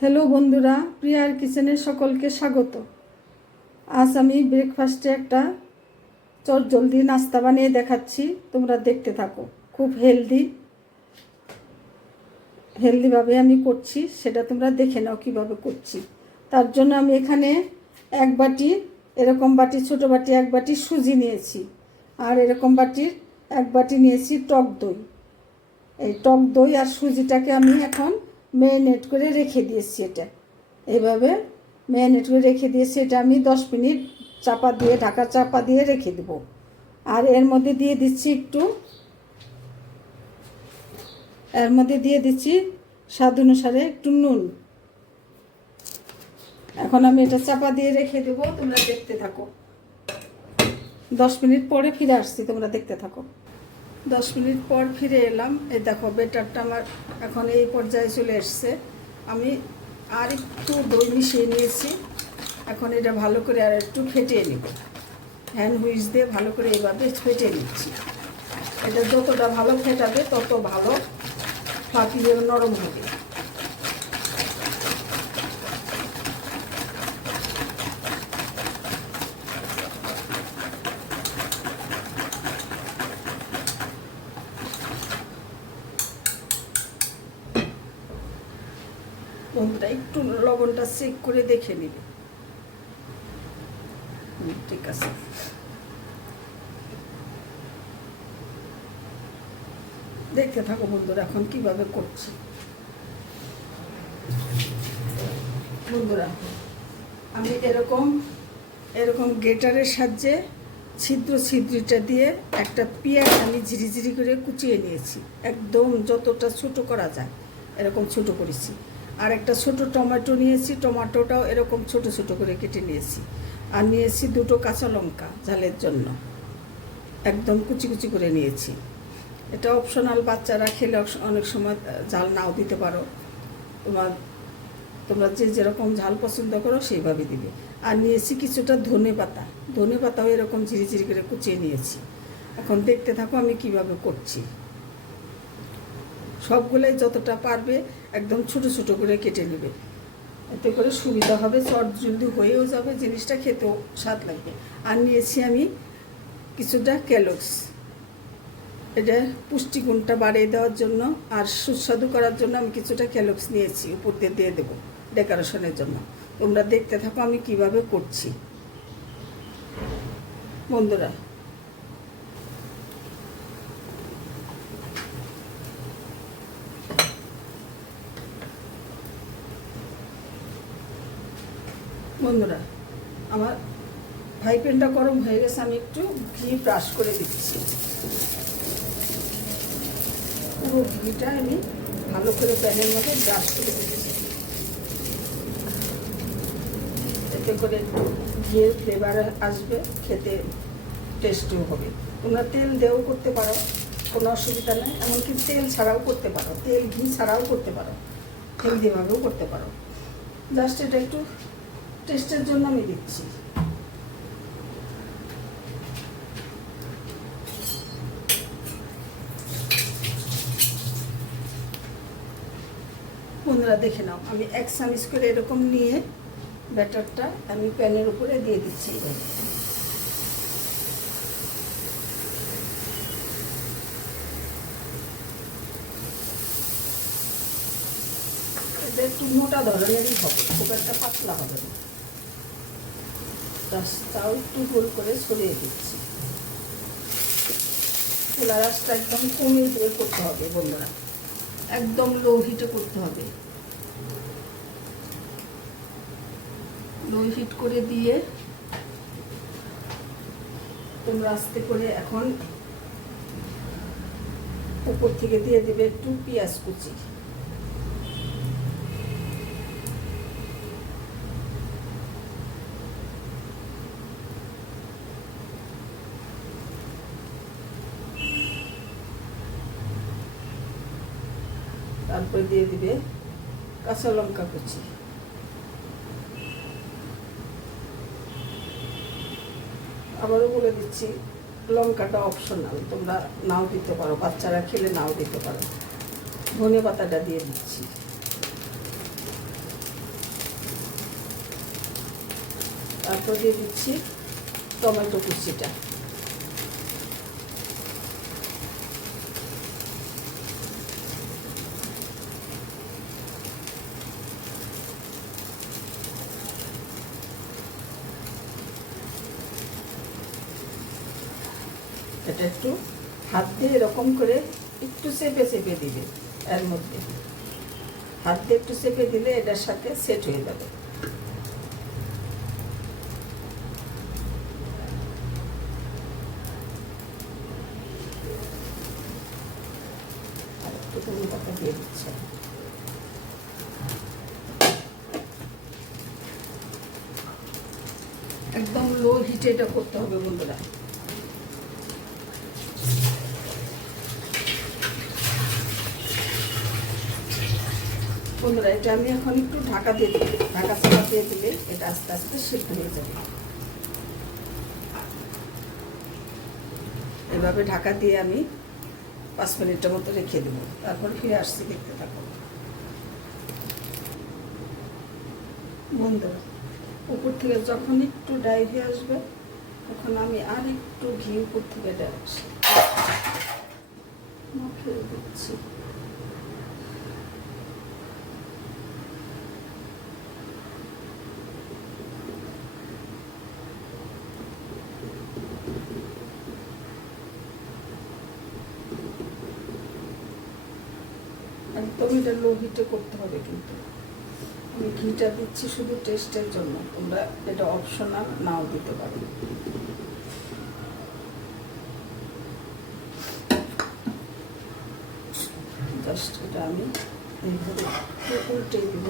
Hello বন্ধুরা, প্রিয়ার কিচেনে সকলকে স্বাগত। আজ আমি ব্রেকফাস্টে একটা চটজলদি নাস্তা বানিয়ে দেখাচ্ছি, তোমরা দেখতে থাকো। খুব হেলদিভাবে আমি করছি, সেটা তোমরা দেখে নাও কীভাবে করছি। তার জন্য আমি এখানে এক বাটি, এরকম বাটি ছোটো বাটি এক বাটি সুজি নিয়েছি, আর এরকম বাটির এক বাটি নিয়েছি টক দই। এই টক দই আর সুজিটাকে আমি এখন ম্যারিনেট করে রেখে দিয়েছি। এটা এইভাবে ম্যারিনেট করে রেখে দিয়েছি। এটা আমি 10 মিনিট চাপা দিয়ে, ঢাকা চাপা দিয়ে রেখে দেব। আর এর মধ্যে দিয়ে দিচ্ছি স্বাদ অনুসারে একটু নুন। এখন আমি এটা চাপা দিয়ে রেখে দেব, তোমরা দেখতে থাকো। 10 মিনিট পরে ফিরে আসছি, তোমরা দেখতে থাকো। 10 মিনিট পর ফিরে এলাম। এই দেখো ব্যাটারটা আমার এখন এই পর্যায়ে চলে এসছে। আমি আর একটু দই মিশিয়ে নিয়েছি। এখন এটা ভালো করে আর একটু ফেটিয়ে নেব, হ্যান্ড হুইচ দিয়ে ভালো করে এইভাবে ফেটিয়ে নিচ্ছি। এটা যতটা ভালো ফেটাবে তত ভালো ফ্লাফি নরম হবে। বন্ধুরা একটু লবণটা চেক করে দেখে নিবে। ঠিক আছে, দেখতে থাকো বন্ধুরা এখন কিভাবে করছি। বন্ধুরা আমি এরকম গ্রেটারের সাহায্যে ছিদ্রটা দিয়ে একটা পেঁয়াজ আমি ঝিরিঝিরি করে কুচিয়ে নিয়েছি, একদম যতটা ছোট করা যায় এরকম ছোট করেছি। আর একটা ছোট টমেটো নিয়েছি, টমেটোটাও এরকম ছোট ছোট করে কেটে নিয়েছি। আর নিয়েছি 2টো কাঁচা লঙ্কা ঝালের জন্য, একদম কুচি কুচি করে নিয়েছি। এটা অপশনাল, বাচ্চারা খেলে অনেক সময় ঝাল নাও দিতে পারো। তোমরা যে যেরকম ঝাল পছন্দ করো সেইভাবে দিবে। আর নিয়েছি কিছুটা ধনে পাতাও এরকম ঝিরিঝিরি করে কুচিয়ে নিয়েছি। এখন দেখতে থাকো আমি কিভাবে করছি। সবগুলোই যতটা পারবে একদম ছোট ছোট করে কেটে নেবে, এতে করে সুবিধা হবে, চট জলদি হয়েও যাবে, জিনিসটা খেতেও স্বাদ লাগবে। আর নিয়েছি আমি কিছুটা ক্যালগস, এটা পুষ্টিগুণটা বাড়িয়ে দেওয়ার জন্য আর সুস্বাদু করার জন্য আমি কিছুটা ক্যালগস নিয়েছি, উপর দিয়ে দেবো ডেকোরেশনের জন্য। তোমরা দেখতে থাকো আমি কিভাবে করছি। বন্ধুরা আমার ফ্রাই প্যানটা গরম হয়ে গেছে, আমি একটু ঘি ব্রাশ করে দিচ্ছি। পুরো ঘিটা আমি ভালো করে প্যানের মধ্যে ব্রাশ করে দিচ্ছি, এতে করে একটু ঘিয়ের ফ্লেভার আসবে, খেতে টেস্টিও হবে। তোমরা তেল দিয়েও করতে পারো, কোনো অসুবিধা নেই। এমনকি তেল ছাড়াও করতে পারো, তেল ঘি ছাড়াও করতে পারো, হেলদিভাবেও করতে পারো। জাস্ট এটা একটু টেস্টের জন্য আমি দিচ্ছি। বন্ধুরা দেখে নাও, আমি 1 চামচ করে এরকম নিয়ে ব্যাটারটা আমি প্যানের উপরে দিয়ে দিচ্ছি। এটা একটু মোটা ধরনেরই হবে, খুব একটা পাতলা হবে না। তাও একটু গোল করে ছড়িয়ে দিচ্ছি। চুলার আঁচটা একদম কমিয়ে দিয়ে করতে হবে বন্ধুরা, একদম লো হিটে করতে হবে। লো হিট করে দিয়ে তোমরা আস্তে করে এখন উপর থেকে দিয়ে দেবে একটু পেঁয়াজ কুচি। তারপরে দিয়ে দিবে কাঁচা লঙ্কা কুচি। আবারও বলে দিচ্ছি, লঙ্কাটা অপশনাল, তোমরা নাও দিতে পারো, বাচ্চারা খেলে নাও দিতে পারো। ধনে পাতাটা দিয়ে দিচ্ছি। তারপর দিয়ে দিচ্ছি টমেটো কুচিটা। এটা একটু হাত দিয়ে এরকম করে একটু চেপে চেপে দিবে, এর মধ্যে হাত দিয়ে একটু চেপে দিলে এটার সাথে সেট হয়ে যাবে। আর একটু ধনে পাতা দিয়ে দিচ্ছে। একদম লো হিটে এটা করতে হবে বন্ধুরা। বন্ধুরা এটা আমি এখন একটু ঢাকা দিয়ে দিই, ঢাকা চাপা দিয়ে দিলে এটা আস্তে আস্তে সিদ্ধ হয়ে যাবে। এভাবে ঢাকা দিয়ে আমি 5 মিনিটের মতো রেখে দেবো, তারপর ফিরে আসছি, দেখতে থাকো বন্ধুরা। উপর থেকে যখন একটু ড্রাই হয়ে আসবে তখন আমি আর একটু ঘি উপর থেকে মাখিয়ে দিচ্ছি। একদম এটা লো হিটে করতে হবে, কিন্তু আমি ঘিটা দিচ্ছি শুধু টেস্টের জন্য, তোমরা এটা অপশনাল নাও দিতে পারো। জাস্ট এটা আমি এইভাবে উল্টে দিব।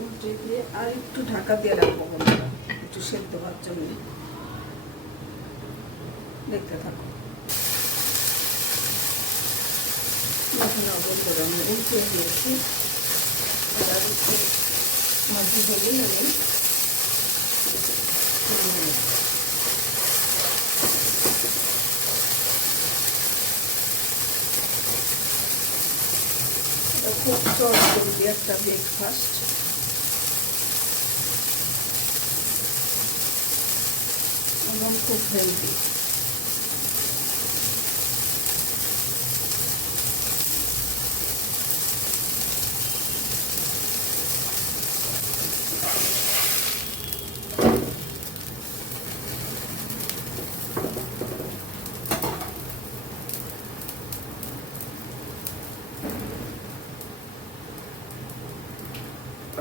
উল্টে দিয়ে আর একটু ঢাকা দিয়ে রাখবো বন্ধুরা, একটু সেদ্ধ হওয়ার জন্য। দেখতে থাকো। বন্ধুরা আমি উল্টে দিয়েছি, আর একটু মাঝে হলেই আমি খুব চট জলদি একটা ব্রেকফাস্ট। এবং খুব হেলদি।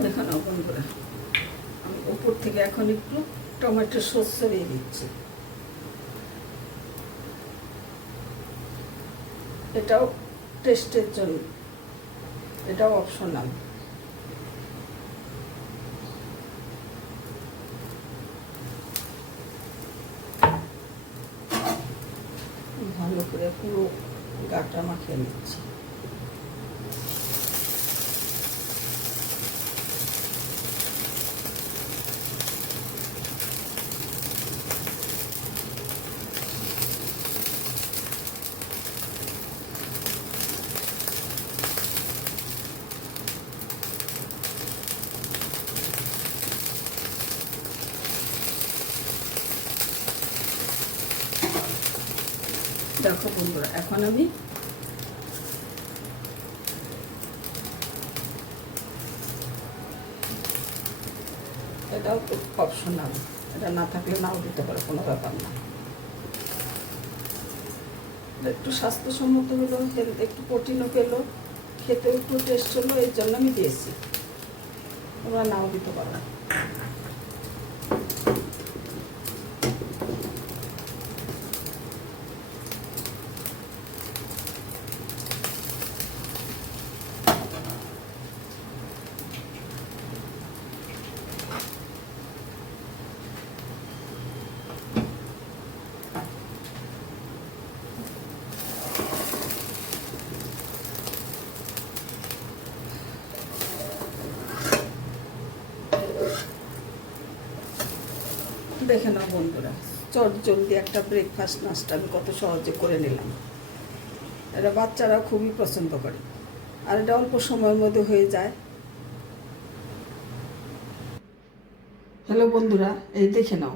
দেখো না বন্ধুরা, আমি উপর থেকে এখন একটু টমেটো সস ছড়িয়ে দিচ্ছি। এটাও টেস্টের জন্য, এটাও অপশনাল। ভালো করে পুরো গাটা মাখিয়ে নিচ্ছি। দেখো বন্ধুরা, এখন আমি এটাও অপশনাল, এটা না থাকলে নাও দিতে পারো, কোনো ব্যাপার না। একটু স্বাস্থ্যসম্মত হলো, একটু প্রোটিনও পেলো, খেতেও একটু টেস্ট হলো, এই জন্য আমি দিয়েছি। তোমরা নাও দিতে পারো। দেখে নাও বন্ধুরা, চটজলদি একটা ব্রেকফাস্ট নাস্তা আমি কত সহজে করে নিলাম। এটা বাচ্চারা খুবই পছন্দ করে, আর এটা অল্প সময়ের মধ্যে হয়ে যায়। হ্যালো বন্ধুরা, এই দেখে নাও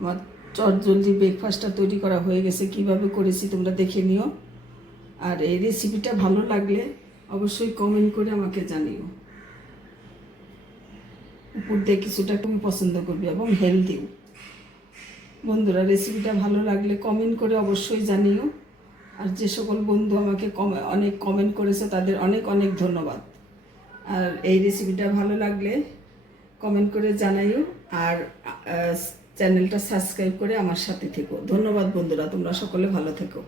আমার চটজলদি ব্রেকফাস্টটা তৈরি করা হয়ে গেছে। কিভাবে করেছি তোমরা দেখে নিও। আর এই রেসিপিটা ভালো লাগলে অবশ্যই কমেন্ট করে আমাকে জানিও। উপর দিয়ে কিছুটা তুমি পছন্দ করবে এবং হেলদিও। বন্ধুরা, রেসিপিটা ভালো লাগলে কমেন্ট করে অবশ্যই জানিও। আর যে সকল বন্ধু আমাকে অনেক কমেন্ট করেছে তাদের অনেক অনেক ধন্যবাদ। আর এই রেসিপিটা ভালো লাগলে কমেন্ট করে জানাইও। আর চ্যানেলটা সাবস্ক্রাইব করে আমার সাথে থেকো। ধন্যবাদ বন্ধুরা, তোমরা সকলে ভালো থেকো।